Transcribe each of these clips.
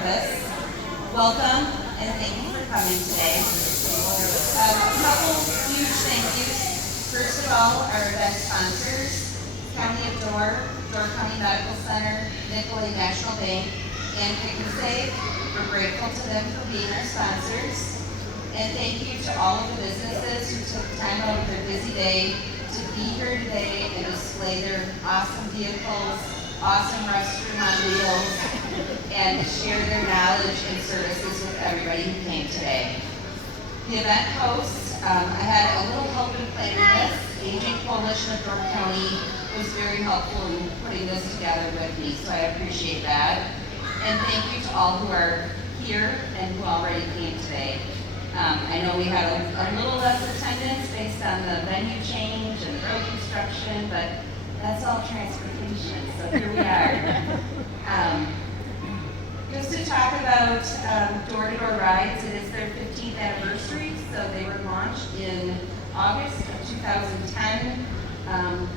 campus. Welcome and thank you for coming today. A couple huge thank yous. First of all, our event sponsors, County of Door County Medical Center, Nicolay National Bank, and Pick and Save. We're grateful to them for being our sponsors. And thank you to all of the businesses who took time out of their busy day to be here today and display their awesome vehicles, awesome restaurant meals, and share their knowledge and services with everybody who came today. The event hosts, I had a little help in planning this. Aging Coalition of Door County was very helpful in putting this together with me, so I appreciate that. And thank you to all who are here and who already came today. I know we had a little less attendance based on the venue change and road construction, but that's all transportation, so here we are. Just to talk about door-to-door rides, it is their 15th anniversary, so they were launched in August of 2010,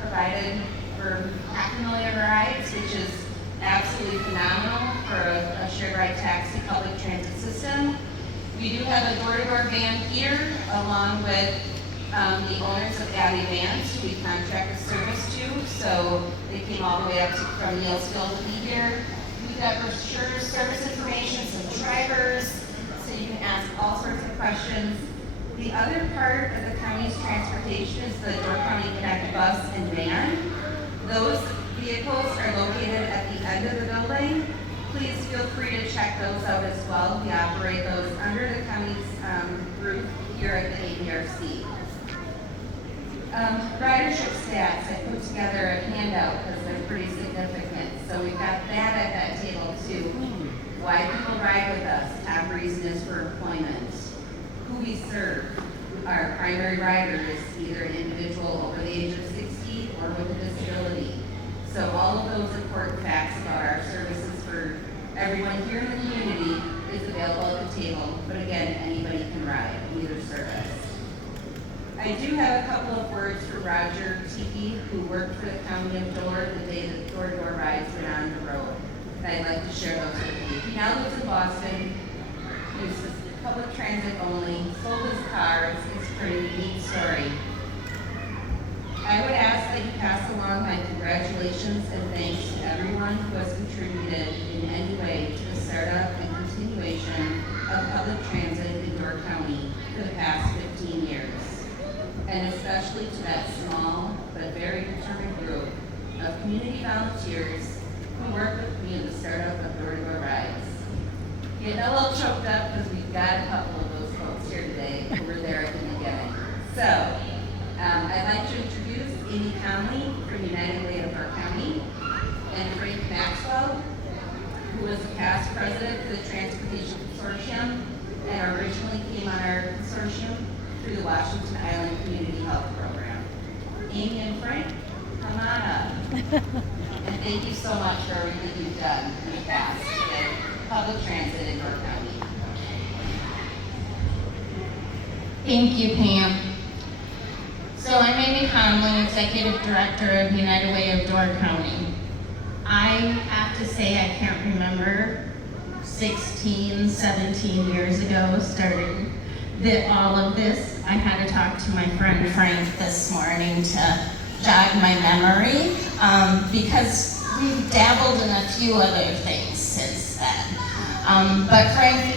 provided for 500,000 rides, which is absolutely phenomenal for a shared ride taxi public transit system. We do have a door-to-door van here, along with the owners of Abbey Vans, who we contract the service to, so they came all the way up from Neilsville to be here. We've got brochures, service information, some drivers, so you can ask all sorts of questions. The other part of the county's transportation is the Door County Connect bus and van. Those vehicles are located at the end of the building. Please feel free to check those out as well. We operate those under the county's roof here at the ADRC. Ridership stats, I put together a handout because they're pretty significant. So we've got that at that table too. Why people ride with us, top reason is for employment. Who we serve, our primary rider is either an individual over the age of 60 or with a disability. So all of those important facts about our services for everyone here in the community is available at the table, but again, anybody can ride in either service. I do have a couple of words for Roger Tiki, who worked for the County of Door the day that door-to-door rides went on the road. I'd like to share those with you. He now lives in Boston, uses public transit only, sold his car. It's a pretty neat story. I would ask that you pass along my congratulations and thanks to everyone who has contributed in any way to the startup and continuation of public transit in Door County for the past 15 years. And especially to that small but very determined group of community volunteers who work with me in the startup of door-to-door rides. Getting a little choked up because we've got a couple of those folks here today who were there at the beginning. So, I'd like to introduce Amy Conley from United Way of Door County, and Frank Maxwell, who was the past president for the Transportation Consortium and originally came on our consortium through the Washington Island Community Health Program. Amy and Frank, come on up. And thank you so much for everything you've done in the past with public transit in Door County. Thank you, Pam. So I'm Amy Conley, Executive Director of United Way of Door County. I have to say I can't remember 16, 17 years ago starting all of this. I had to talk to my friend Frank this morning to jog my memory because we've dabbled in a few other things since then. But Frank,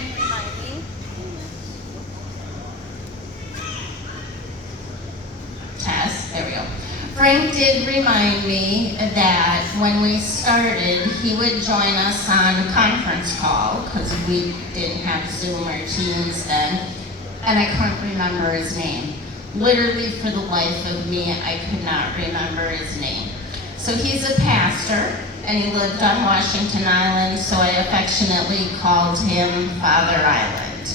there we go. Frank did remind me that when we started, he would join us on conference call because we didn't have Zoom or Teams then, and I couldn't remember his name. Literally for the life of me, I could not remember his name. So he's a pastor, and he lived on Washington Island, so I affectionately called him Father Island.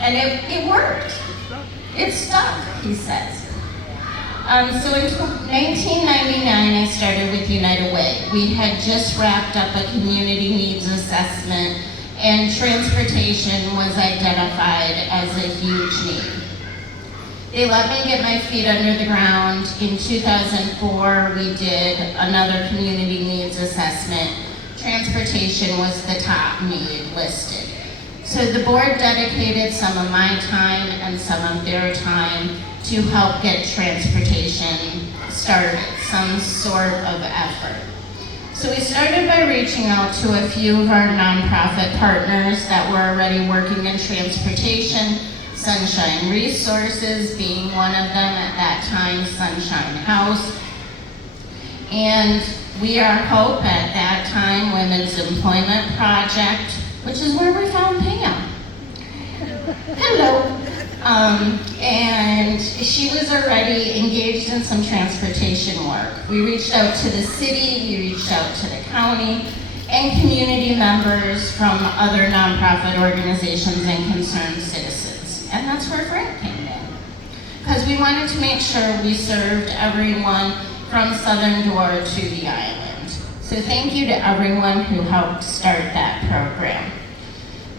And it worked. It stuck, he says. So in 1999, I started with United Way. We had just wrapped up a community needs assessment, and transportation was identified as a huge need. They let me get my feet under the ground. In 2004, we did another community needs assessment. transportation was the top need listed. So the board dedicated some of my time and some of their time to help get transportation started, some sort of effort. So we started by reaching out to a few of our nonprofit partners that were already working in transportation, Sunshine Resources being one of them at that time, Sunshine House. And We Are Hope at that time, Women's Employment Project, which is where we found Pam. Hello. And she was already engaged in some transportation work. We reached out to the city, we reached out to the county, and community members from other nonprofit organizations and concerned citizens. And that's where Frank came in. Because we wanted to make sure we served everyone from Southern Door to the island. So thank you to everyone who helped start that program.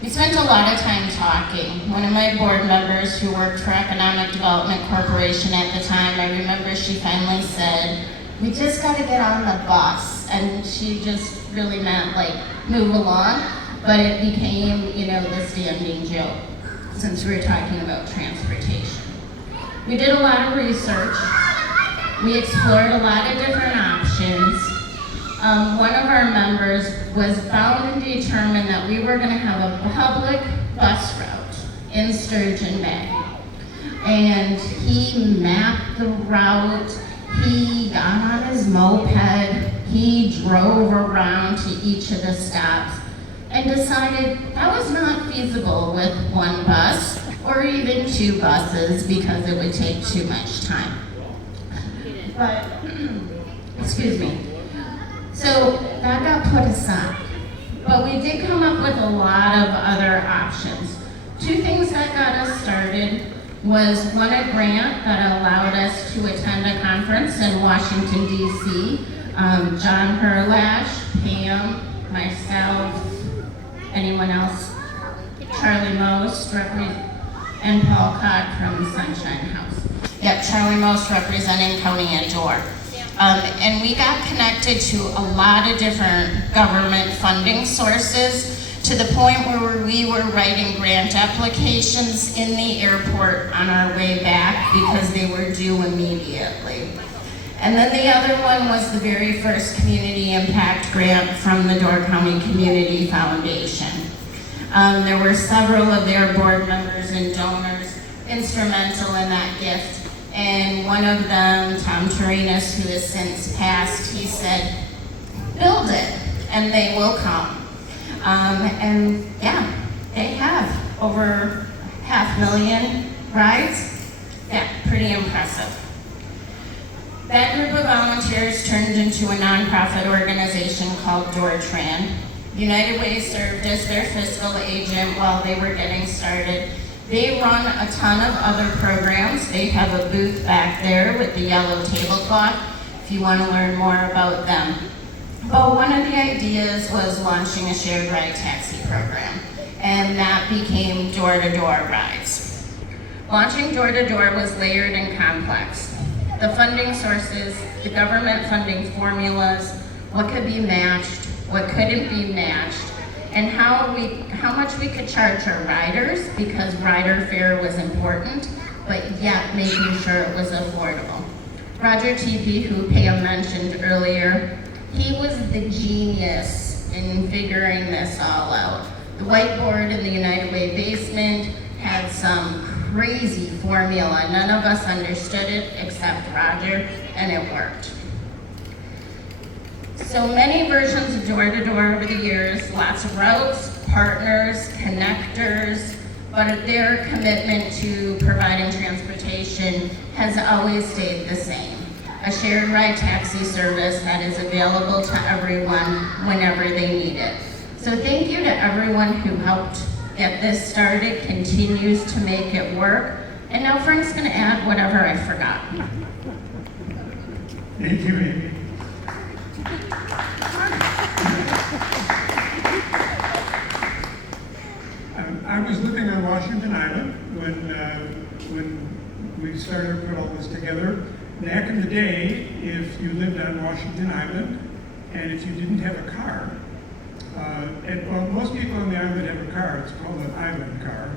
We spent a lot of time talking. One of my board members who worked for Economic Development Corporation at the time, I remember she finally said, "We just gotta get on the bus." And she just really meant like, move along, but it became, the standing joke since we were talking about transportation. We did a lot of research. We explored a lot of different options. One of our members was bound and determined that we were going to have a public bus route in Sturgeon Bay. And he mapped the route, he got on his moped, he drove around to each of the stops and decided that was not feasible with one bus or even two buses because it would take too much time. But, excuse me. So that got put aside. But we did come up with a lot of other options. Two things that got us started was one, a grant that allowed us to attend a conference in Washington, D.C. John Herlash, Pam, myself, anyone else, Charlie Most, and Paul Codd from Sunshine House. Yep, Charlie Most representing County and Door. And we got connected to a lot of different government funding sources to the point where we were writing grant applications in the airport on our way back because they were due immediately. And then the other one was the very first community impact grant from the Door County Community Foundation. There were several of their board members and donors instrumental in that gift. And one of them, Tom Turinas, who has since passed, he said, "Build it, and they will come." And yeah, they have over 500,000 rides. Yeah, pretty impressive. That group of volunteers turned into a nonprofit organization called DoorTran. United Way served as their fiscal agent while they were getting started. They run a ton of other programs. They have a booth back there with the yellow tablecloth if you want to learn more about them. But one of the ideas was launching a shared ride taxi program, and that became door-to-door rides. Launching door-to-door was layered and complex. The funding sources, the government funding formulas, what could be matched, what couldn't be matched, and how much we could charge our riders, because rider fare was important, but yet making sure it was affordable. Roger Tepe, who Pam mentioned earlier, he was the genius in figuring this all out. The whiteboard in the United Way basement had some crazy formula. None of us understood it except Roger, and it worked. So many versions of door-to-door over the years, lots of routes, partners, connectors, but their commitment to providing transportation has always stayed the same. A shared ride taxi service that is available to everyone whenever they need it. So thank you to everyone who helped get this started, continues to make it work. And now Frank's gonna add whatever I forgot. Thank you, Amy. I was living on Washington Island when we started to put all this together. Back in the day, if you lived on Washington Island and if you didn't have a car, And well, most people on the island have a car. It's called an island car,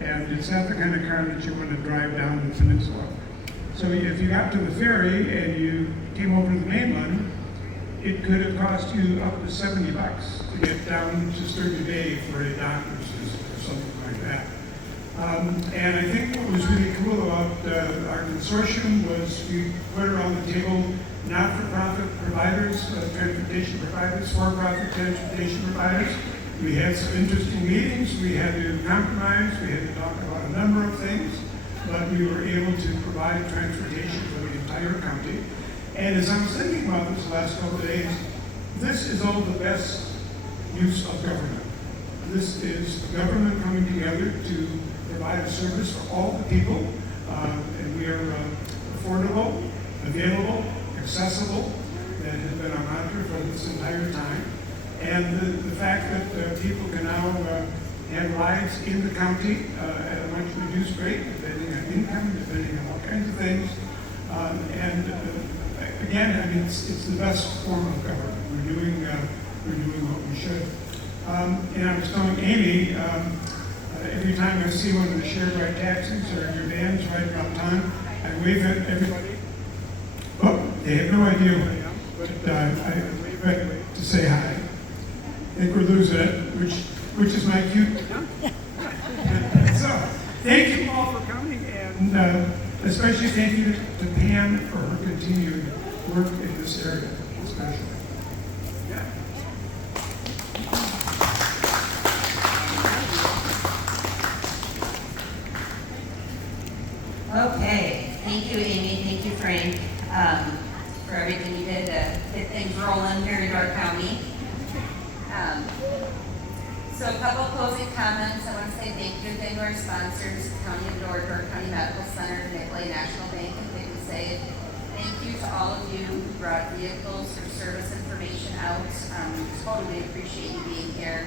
and it's not the kind of car that you want to drive down the peninsula. So if you got to the ferry and you came over to the mainland, it could have cost you up to $70 to get down to Sturgeon Bay for a doctor's visit or something like that. And I think what was really cool about our consortium was we put around the table not-for-profit providers, transportation providers, for-profit transportation providers. We had some interesting meetings. We had to compromise. We had to talk about a number of things, but we were able to provide transportation for the entire county. And as I was thinking about this last couple of days, this is all the best use of government. This is government coming together to provide a service for all the people, and we are affordable, available, accessible. That has been our mantra for this entire time. And the fact that people can now have lives in the county at a much reduced rate, depending on income, depending on all kinds of things. Again, I mean, it's the best form of government. We're doing what we should. And I was telling Amy, every time I see one of the shared ride taxis or your vans right around town, I wave at everybody. Oh, they have no idea who I am, but I wave at to say hi. I think we're losing it, which is my cue. So, thank you all for coming, and especially thank you to Pam for her continued work in this area, especially. Yeah. Okay, thank you, Amy, thank you, Frank, for everything you did to get things rolling here in Door County. So a couple closing comments. I want to say thank you again to our sponsors, County of Door County Medical Center, Nicolay National Bank, and Pick and Save. Thank you to all of you who brought vehicles or service information out. Totally appreciate you being here.